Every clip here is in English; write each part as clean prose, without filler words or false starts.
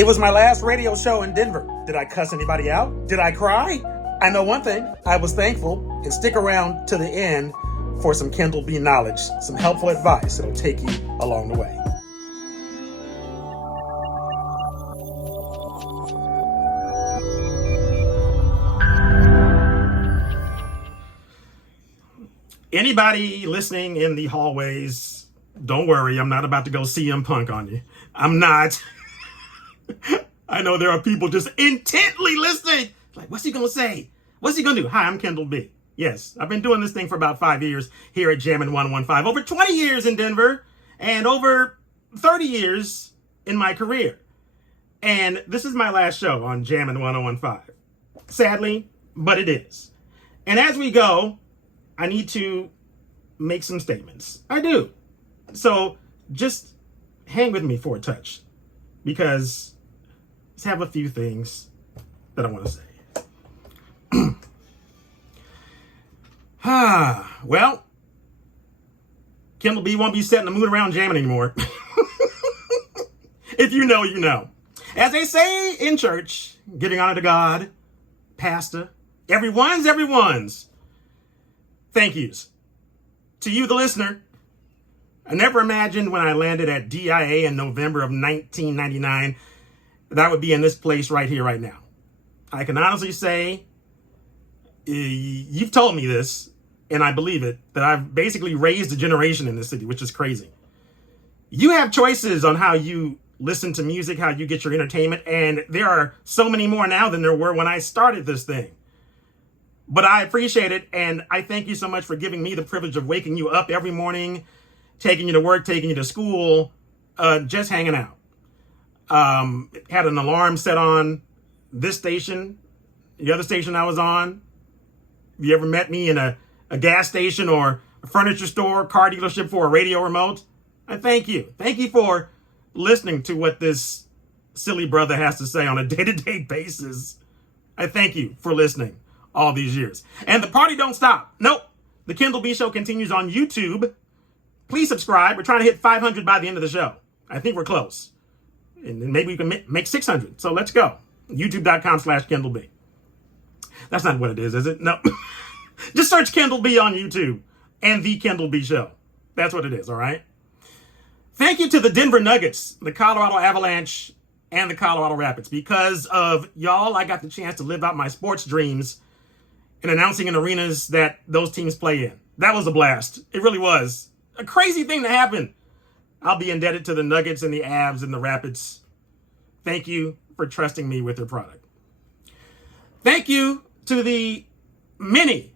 It was my last radio show in Denver. Did I cuss anybody out? Did I cry? I know one thing. I was thankful, and stick around to the end for some Kendall B knowledge, some helpful advice that'll take you along the way. Anybody listening in the hallways, don't worry, I'm not about to go CM Punk on you. I'm not. I know there are people just intently listening. Like, what's he going to say? What's he going to do? Hi, I'm Kendall B. Yes, I've been doing this thing for about 5 years here at Jammin' 115. Over 20 years in Denver and over 30 years in my career. And this is my last show on Jammin' 1015. Sadly, but it is. And as we go, I need to make some statements. I do. So just hang with me for a touch, because let's have a few things that I want to say. Well, Kendall B won't be setting the mood around jamming anymore. If you know, you know. As they say in church, giving honor to God, pastor, everyone's. Thank yous. To you, the listener. I never imagined when I landed at DIA in November of 1999 that I would be in this place right here, right now. I can honestly say, you've told me this, and I believe it, that I've basically raised a generation in this city, which is crazy. You have choices on how you listen to music, how you get your entertainment, and there are so many more now than there were when I started this thing. But I appreciate it, and I thank you so much for giving me the privilege of waking you up every morning, taking you to work, taking you to school, just hanging out. Had an alarm set on this station, the other station I was on. Have you ever met me in a gas station or a furniture store, car dealership for a radio remote? I thank you. Thank you for listening to what this silly brother has to say on a day-to-day basis. I thank you for listening all these years. And the party don't stop. Nope. The Kendall B Show continues on YouTube. Please subscribe. We're trying to hit 500 by the end of the show. I think we're close. And then maybe we can make 600. So let's go. YouTube.com/Kendall B. That's not what it is it? No. Just search Kendall B on YouTube and The Kendall B Show. That's what it is, all right? Thank you to the Denver Nuggets, the Colorado Avalanche, and the Colorado Rapids. Because of y'all, I got the chance to live out my sports dreams in announcing in arenas that those teams play in. That was a blast. It really was. A crazy thing to happen. I'll be indebted to the Nuggets and the Avs and the Rapids. Thank you for trusting me with your product. Thank you to the many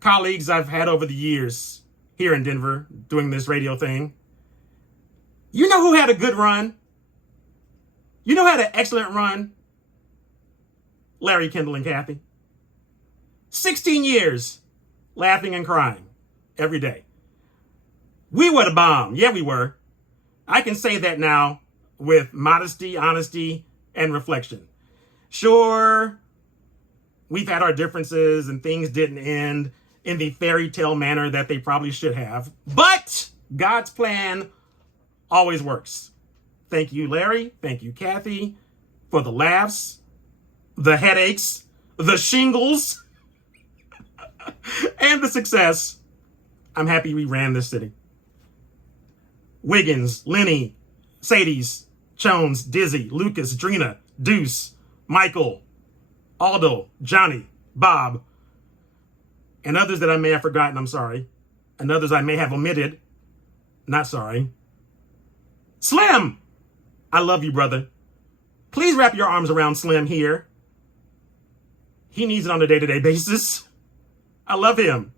colleagues I've had over the years here in Denver doing this radio thing. You know who had a good run? You know who had an excellent run? Larry, Kendall, and Kathy. 16 years laughing and crying every day. We were the bomb. Yeah, we were. I can say that now with modesty, honesty, and reflection. Sure, we've had our differences and things didn't end in the fairy tale manner that they probably should have. But God's plan always works. Thank you, Larry. Thank you, Kathy, for the laughs, the headaches, the shingles, and the success. I'm happy we ran this city. Wiggins, Lenny, Sadie's, Jones, Dizzy, Lucas, Drina, Deuce, Michael, Aldo, Johnny, Bob, and others that I may have forgotten, I'm sorry, and others I may have omitted, not sorry. Slim, I love you, brother. Please wrap your arms around Slim here. He needs it on a day-to-day basis. I love him.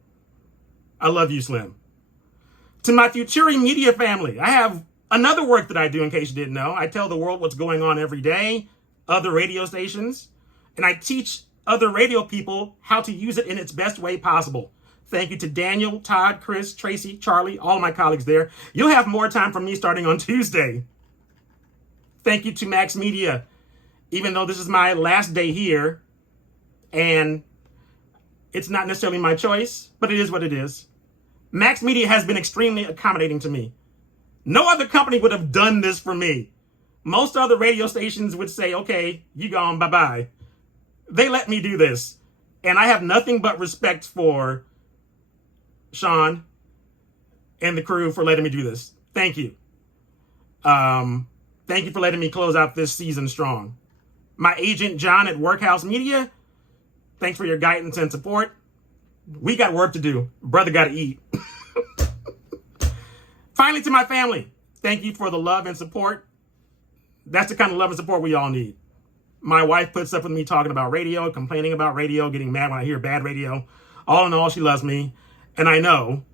I love you, Slim. To my Futuri Media family, I have another work that I do, in case you didn't know. I tell the world what's going on every day, other radio stations, and I teach other radio people how to use it in its best way possible. Thank you to Daniel, Todd, Chris, Tracy, Charlie, all my colleagues there. You'll have more time from me starting on Tuesday. Thank you to Max Media, even though this is my last day here, and it's not necessarily my choice, but it is what it is. Max Media has been extremely accommodating to me. No other company would have done this for me. Most other radio stations would say, okay, you gone, bye-bye. They let me do this. And I have nothing but respect for Sean and the crew for letting me do this. Thank you. Thank you for letting me close out this season strong. My agent, John, at Workhouse Media, thanks for your guidance and support. We got work to do. Brother got to eat. Finally, to my family, thank you for the love and support. That's the kind of love and support we all need. My wife puts up with me talking about radio, complaining about radio, getting mad when I hear bad radio. All in all, she loves me. And I know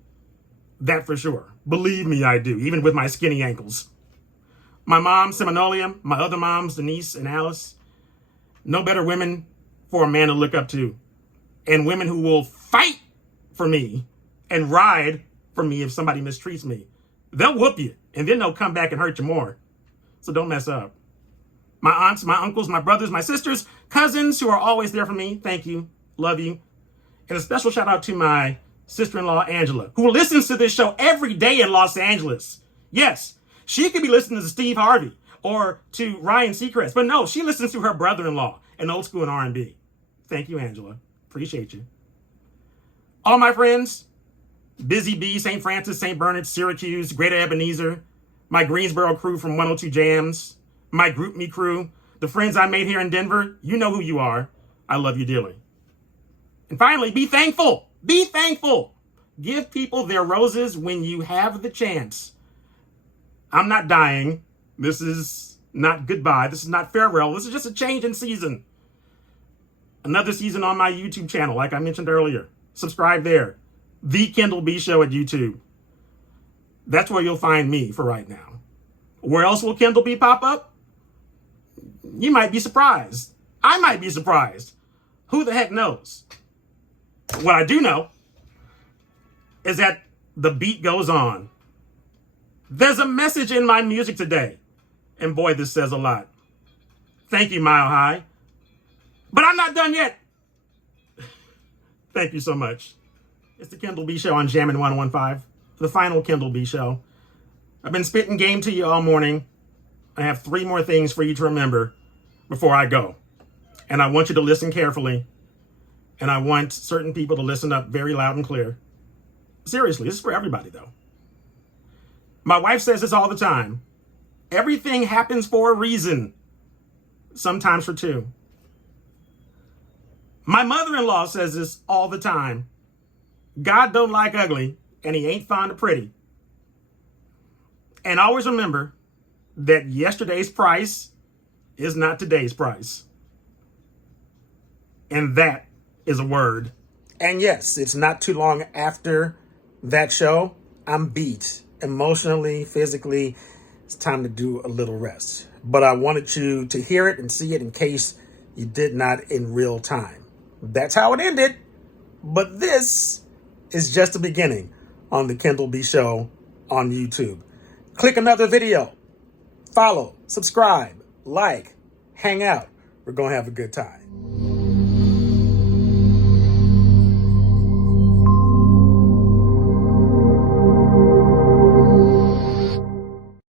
that for sure. Believe me, I do, even with my skinny ankles. My mom, Seminolia, my other moms, Denise and Alice, no better women for a man to look up to. And women who will fight for me and ride for me if somebody mistreats me. They'll whoop you, and then they'll come back and hurt you more. So don't mess up. My aunts, my uncles, my brothers, my sisters, cousins who are always there for me, thank you, love you. And a special shout out to my sister-in-law, Angela, who listens to this show every day in Los Angeles. Yes, she could be listening to Steve Harvey or to Ryan Seacrest, but no, she listens to her brother-in-law and old school and R&B. Thank you, Angela. Appreciate you. All my friends, Busy Bee, St. Francis, St. Bernard, Syracuse, Greater Ebenezer, my Greensboro crew from 102 Jams, my Group Me crew, the friends I made here in Denver, you know who you are. I love you dearly. And finally, be thankful. Be thankful. Give people their roses when you have the chance. I'm not dying. This is not goodbye. This is not farewell. This is just a change in season. Another season on my YouTube channel, like I mentioned earlier. Subscribe there. The Kendall B Show at YouTube. That's where you'll find me for right now. Where else will Kendall B pop up? You might be surprised. I might be surprised. Who the heck knows? What I do know is that the beat goes on. There's a message in my music today. And boy, this says a lot. Thank you, Mile High. But I'm not done yet. Thank you so much. It's the Kendall B Show on Jammin' 101.5. The final Kendall B Show. I've been spitting game to you all morning. I have 3 more things for you to remember before I go. And I want you to listen carefully. And I want certain people to listen up very loud and clear. Seriously, this is for everybody, though. My wife says this all the time. Everything happens for a reason. Sometimes for 2. My mother-in-law says this all the time. God don't like ugly, and he ain't fond of pretty. And always remember that yesterday's price is not today's price. And that is a word. And yes, it's not too long after that show. I'm beat emotionally, physically. It's time to do a little rest. But I wanted you to hear it and see it in case you did not in real time. That's how it ended. But this is just the beginning on the Kendall B Show on YouTube. Click another video. Follow, subscribe, like, hang out. We're going to have a good time.